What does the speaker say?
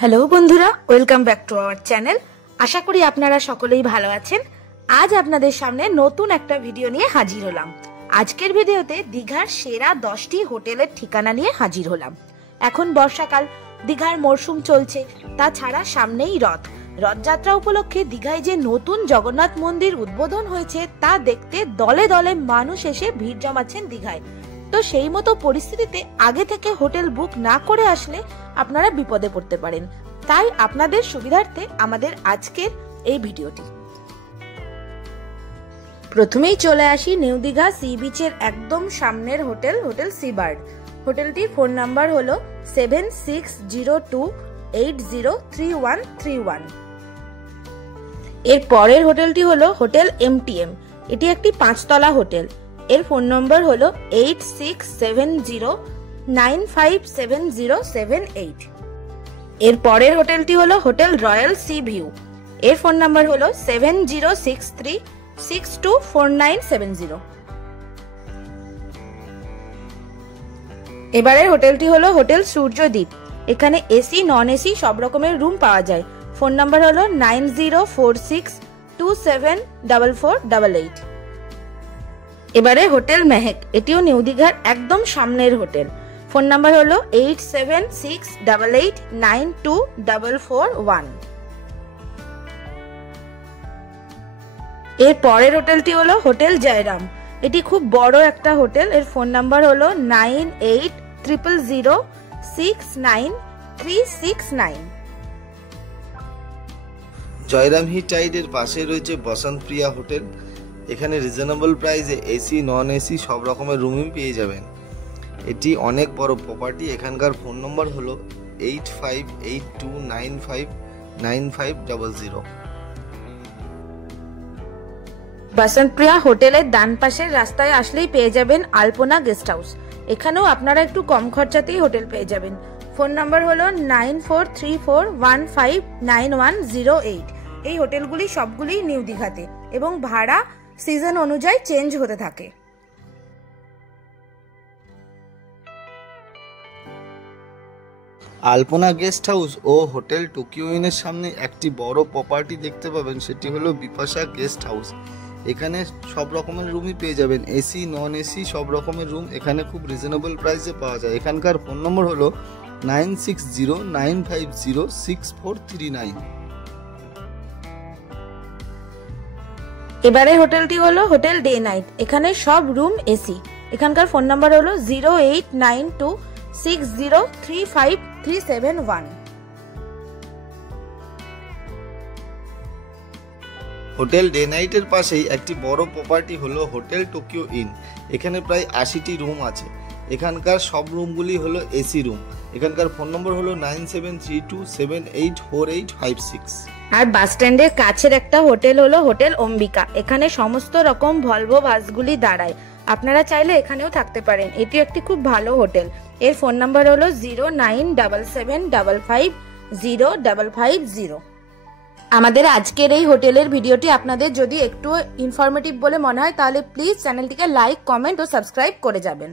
Hello বন্ধুরা, welcome back to our channel. আশা করি আপনারা সকলেই ভালো আছেন। আজ আপনাদের সামনে নতুন একটা ভিডিও নিয়ে হাজির হলাম। আজকের ভিডিওতে দীঘার সেরা 10টি হোটেলের ঠিকানা নিয়ে হাজির হলাম। এখন বর্ষাকাল, দীঘার মরশুম চলছে, তাছাড়া সামনেই রথযাত্রা উপলক্ষে দীঘায় যে নতুন জগন্নাথ মন্দির উদ্বোধন হয়েছে তা দেখতে দলে দলে মানুষ এসে ভিড় জমাচ্ছেন দীঘায়। তো সেই মতো পরিস্থিতিতে আগে থেকে হোটেল বুক না করে আসলে আপনারা বিপদে পড়তে পারেন। তাই আপনাদের সুবিধার্থে আমাদের আজকের এই ভিডিওটি। প্রথমেই চলে আসি নিউ দীঘা সি বিচের একদম সামনের হোটেল সিবার্ড। হোটেলটির ফোন নাম্বার হলো 7602803131। এর পরের হোটেলটি হলো হোটেল MTM। এটি একটি 5তলা হোটেল। এর ফোন নম্বর হলো 8670957078। এর পরের হোটেলটি হলো হোটেল রয়্যাল সি ভিউ। এর ফোন নাম্বার হলো 7063624970। এবারের হোটেলটি হলো হোটেল সূর্যদ্বীপ। এখানে এসি নন এসি সব রকমের রুম পাওয়া যায়। ফোন নাম্বার হলো 9046274488। এবারে হোটেল মেহেক, এটিও নিউ দীঘার একদম সামনের হোটেল। ফোন নাম্বার হলো 8768892441। এর পরের হোটেলটি হলো হোটেল জয়রাম। এটি খুব বড় একটা হোটেল। এর ফোন নাম্বার হলো 9800069369। জয়রাম হিটাইডের পাশে রয়েছে বসন্ত প্রিয়া হোটেল। এখানে রিজনেবল প্রাইসে এসি নন এসি সব রকমের রুমই পেয়ে যাবেন। এটি অনেক বড় প্রপার্টি। এখানকার ফোন নম্বর হলো 8582959500। বসন্ত প্রিয়া হোটেলের ডান পাশের রাস্তায় আসলেই পেয়ে যাবেন আলপনা গেস্ট হাউস। এখানেও আপনারা একটু কম খরচাতেই হোটেল পেয়ে যাবেন। ফোন নাম্বার হলো 9434159108। এই হোটেলগুলি সবগুলি নিউ দীঘাতে এবং ভাড়া সিজন অনুযায়ী চেঞ্জ হতে থাকে। আলপনা গেস্ট হাউস ও হোটেল টোকিও ইনের সামনে একটি বড় প্রপার্টি দেখতে পাবেন, সেটি হলো বিপাশা গেস্ট হাউস। এখানে সব রকমের রুমই পেয়ে যাবেন, এসি নন এসি সব রকমের রুম এখানে খুব রিজনেবল প্রাইসে পাওয়া যায়। এখানকার ফোন নম্বর হলো 9609506439। এবারে হোটেলটি হলো হোটেল ডে নাইট। এখানে সব রুম এসি। এখানকার ফোন নাম্বার হলো 0892603537 হোটেল ডে নাইটের পাশেই একটি বড় প্রপার্টি হলো হোটেল টোকিও ইন। এখানে প্রায় 80টি রুম আছে। এখানকার সব রুমগুলি হলো এসি রুম। এখানকার ফোন নম্বর হলো 9732784856। আর বাস স্ট্যান্ডের কাছের একটা হোটেল হলো হোটেল অম্বিকা। এখানে সমস্ত রকম ভলভো বাসগুলি দাঁড়ায়। আপনারা চাইলে এখানেও থাকতে পারেন। এটি একটি খুব ভালো হোটেল। এর ফোন নাম্বার হলো 0977550550। আমাদের আজকের এই হোটেলের ভিডিওটি আপনাদের যদি একটু ইনফরমেটিভ বলে মনে হয় তাহলে প্লিজ চ্যানেলটিকে লাইক, কমেন্ট ও সাবস্ক্রাইব করে যাবেন।